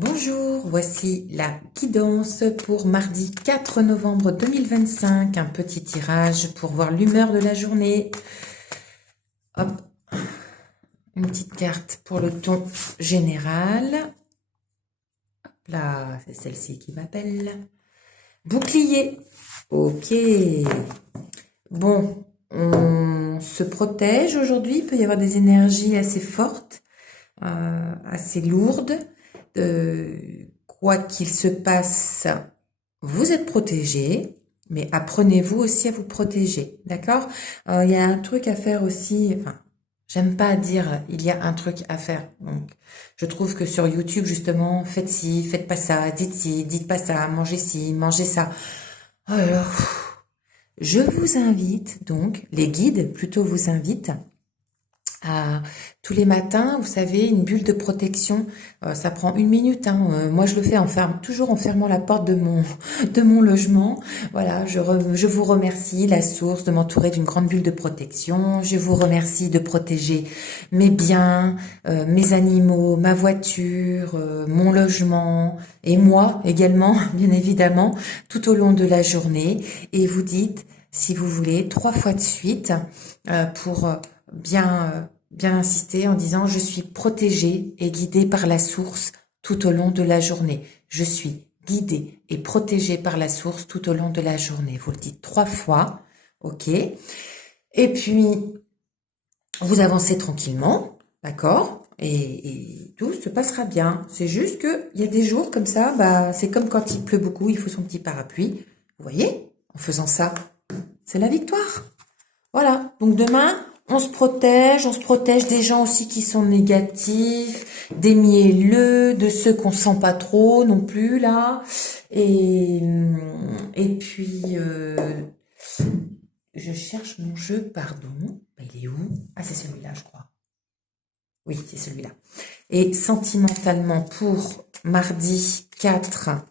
Bonjour, voici la guidance pour mardi 4 novembre 2025. Un petit tirage pour voir l'humeur de la journée. Hop, une petite carte pour le ton général. Hop là, c'est celle-ci qui m'appelle. Bouclier. Ok. Bon, on se protège aujourd'hui. Il peut y avoir des énergies assez fortes, assez lourdes. Quoi qu'il se passe, vous êtes protégé, mais apprenez-vous aussi à vous protéger, d'accord? Il y a un truc à faire aussi, enfin, j'aime pas dire il y a un truc à faire. Donc, je trouve que sur YouTube, justement, faites ci, faites pas ça, dites ci, dites pas ça, mangez ci, mangez ça. Oh là là. Je vous invite, donc, les guides plutôt vous invitent à tous les matins, vous savez, une bulle de protection, ça prend 1 minute, hein. Moi, je le fais toujours en fermant la porte de de mon logement. Voilà, je vous remercie, la source, de m'entourer d'une grande bulle de protection. Je vous remercie de protéger mes biens, mes animaux, ma voiture, mon logement et moi également, bien évidemment, tout au long de la journée. Et vous dites, si vous voulez, 3 fois de suite pour bien insister en disant je suis protégée et guidée par la source tout au long de la journée. Je suis guidée et protégée par la source tout au long de la journée. Vous le dites 3 fois, ok? Et puis, vous avancez tranquillement, d'accord? Et tout se passera bien. C'est juste que il y a des jours comme ça, bah, c'est comme quand il pleut beaucoup, il faut son petit parapluie. Vous voyez? En faisant ça, c'est la victoire. Voilà, donc demain, on se protège des gens aussi qui sont négatifs, des mielleux, de ceux qu'on sent pas trop non plus là. Et puis, je cherche mon jeu, pardon. Il est où? Ah, c'est celui-là, je crois. Oui, c'est celui-là. Et sentimentalement pour mardi 4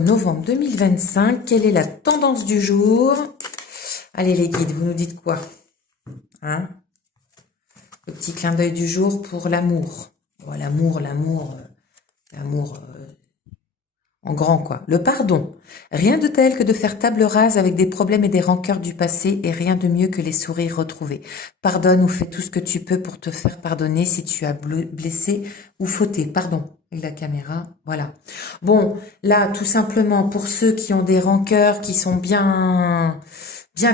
novembre 2025, quelle est la tendance du jour? Allez les guides, vous nous dites quoi? Hein? Le petit clin d'œil du jour pour l'amour. Bon, l'amour en grand quoi. Le pardon. Rien de tel que de faire table rase avec des problèmes et des rancœurs du passé et rien de mieux que les sourires retrouvés. Pardonne ou fais tout ce que tu peux pour te faire pardonner si tu as blessé ou fauté. Pardon. Avec la caméra, voilà. Bon, là, tout simplement, pour ceux qui ont des rancœurs, qui sont bien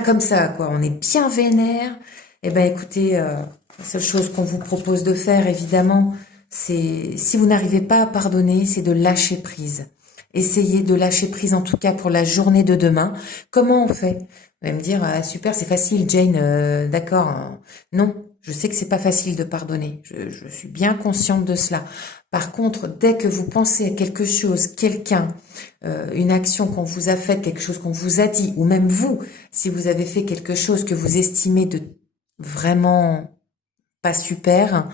comme ça, quoi. On est bien vénère. Eh ben, écoutez, la seule chose qu'on vous propose de faire, évidemment, c'est, si vous n'arrivez pas à pardonner, c'est de lâcher prise. Essayez de lâcher prise, en tout cas pour la journée de demain. Comment on fait? Vous allez me dire, ah, super, c'est facile, Jane, d'accord. Hein. Non, je sais que c'est pas facile de pardonner. Je suis bien consciente de cela. Par contre, dès que vous pensez à quelque chose, quelqu'un, une action qu'on vous a faite, quelque chose qu'on vous a dit, ou même vous, si vous avez fait quelque chose que vous estimez de vraiment pas super,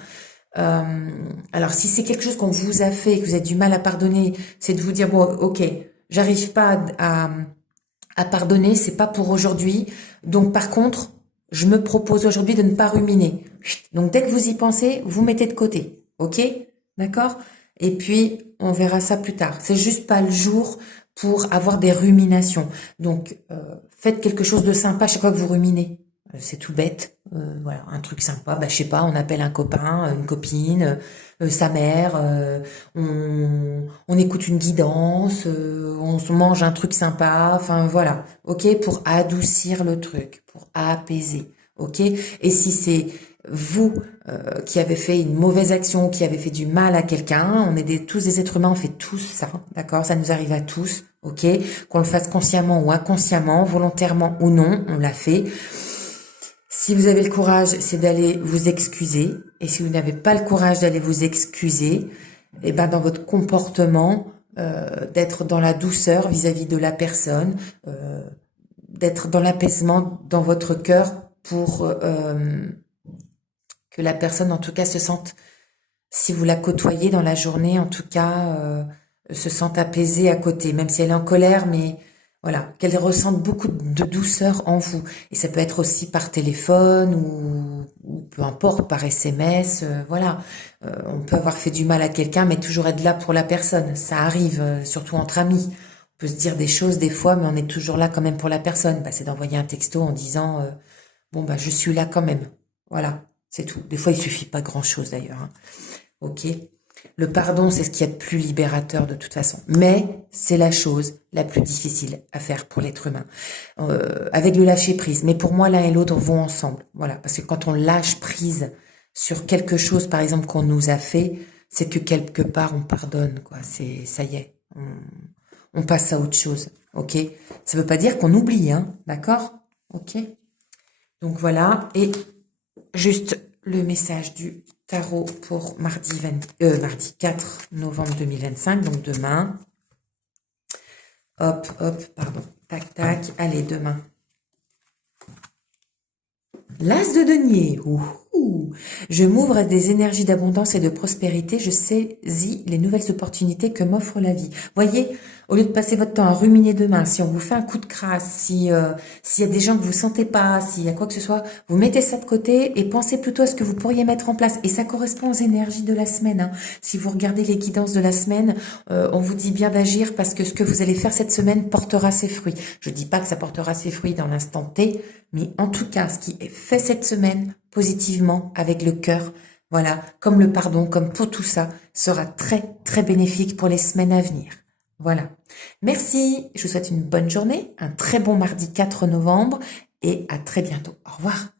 alors si c'est quelque chose qu'on vous a fait et que vous avez du mal à pardonner, c'est de vous dire bon, ok, j'arrive pas à pardonner, c'est pas pour aujourd'hui. Donc par contre, je me propose aujourd'hui de ne pas ruminer. Donc dès que vous y pensez, vous mettez de côté, ok? D'accord? Et puis on verra ça plus tard. C'est juste pas le jour pour avoir des ruminations. Donc faites quelque chose de sympa chaque fois que vous ruminez. C'est tout bête, voilà, un truc sympa. Bah je sais pas, on appelle un copain, une copine, sa mère, on écoute une guidance, on se mange un truc sympa. Enfin voilà, ok, pour adoucir le truc, pour apaiser, ok. Et si c'est vous qui avez fait une mauvaise action, qui avez fait du mal à quelqu'un, on est tous des êtres humains, on fait tous ça, d'accord? Ça nous arrive à tous, ok? Qu'on le fasse consciemment ou inconsciemment, volontairement ou non, on l'a fait. Si vous avez le courage, c'est d'aller vous excuser. Et si vous n'avez pas le courage d'aller vous excuser, eh ben dans votre comportement, d'être dans la douceur vis-à-vis de la personne, d'être dans l'apaisement dans votre cœur pour que la personne, en tout cas, se sente, si vous la côtoyez dans la journée, en tout cas, se sente apaisée à côté, même si elle est en colère, mais Voilà, qu'elle ressente beaucoup de douceur en vous. Et ça peut être aussi par téléphone ou peu importe, par SMS. Voilà, on peut avoir fait du mal à quelqu'un, mais toujours être là pour la personne. Ça arrive, surtout entre amis. On peut se dire des choses des fois, mais on est toujours là quand même pour la personne. Bah, c'est d'envoyer un texto en disant bon bah je suis là quand même. Voilà, c'est tout. Des fois, il suffit pas grand-chose d'ailleurs, hein. Ok. Le pardon, c'est ce qu'il y a de plus libérateur de toute façon. Mais c'est la chose la plus difficile à faire pour l'être humain. Avec le lâcher prise. Mais pour moi, l'un et l'autre vont ensemble. Voilà. Parce que quand on lâche prise sur quelque chose, par exemple, qu'on nous a fait, c'est que quelque part, on pardonne, quoi. Ça y est. On passe à autre chose. Ok. Ça veut pas dire qu'on oublie, hein. D'accord? Ok. Donc voilà. Et juste le message du tarot pour mardi 4 novembre 2025, donc demain. Hop, hop, pardon. Tac, tac. Allez, demain. L'as de denier. Ouhou. Je m'ouvre à des énergies d'abondance et de prospérité. Je saisis les nouvelles opportunités que m'offre la vie. Voyez, au lieu de passer votre temps à ruminer demain, si on vous fait un coup de crasse, s'il y a des gens que vous sentez pas, s'il y a quoi que ce soit, vous mettez ça de côté et pensez plutôt à ce que vous pourriez mettre en place. Et ça correspond aux énergies de la semaine, hein. Si vous regardez les guidances de la semaine, on vous dit bien d'agir parce que ce que vous allez faire cette semaine portera ses fruits. Je dis pas que ça portera ses fruits dans l'instant T, mais en tout cas, ce qui est fait cette semaine, positivement, avec le cœur, voilà, comme le pardon, comme pour tout ça, sera très, très bénéfique pour les semaines à venir. Voilà. Merci, je vous souhaite une bonne journée, un très bon mardi 4 novembre et à très bientôt. Au revoir.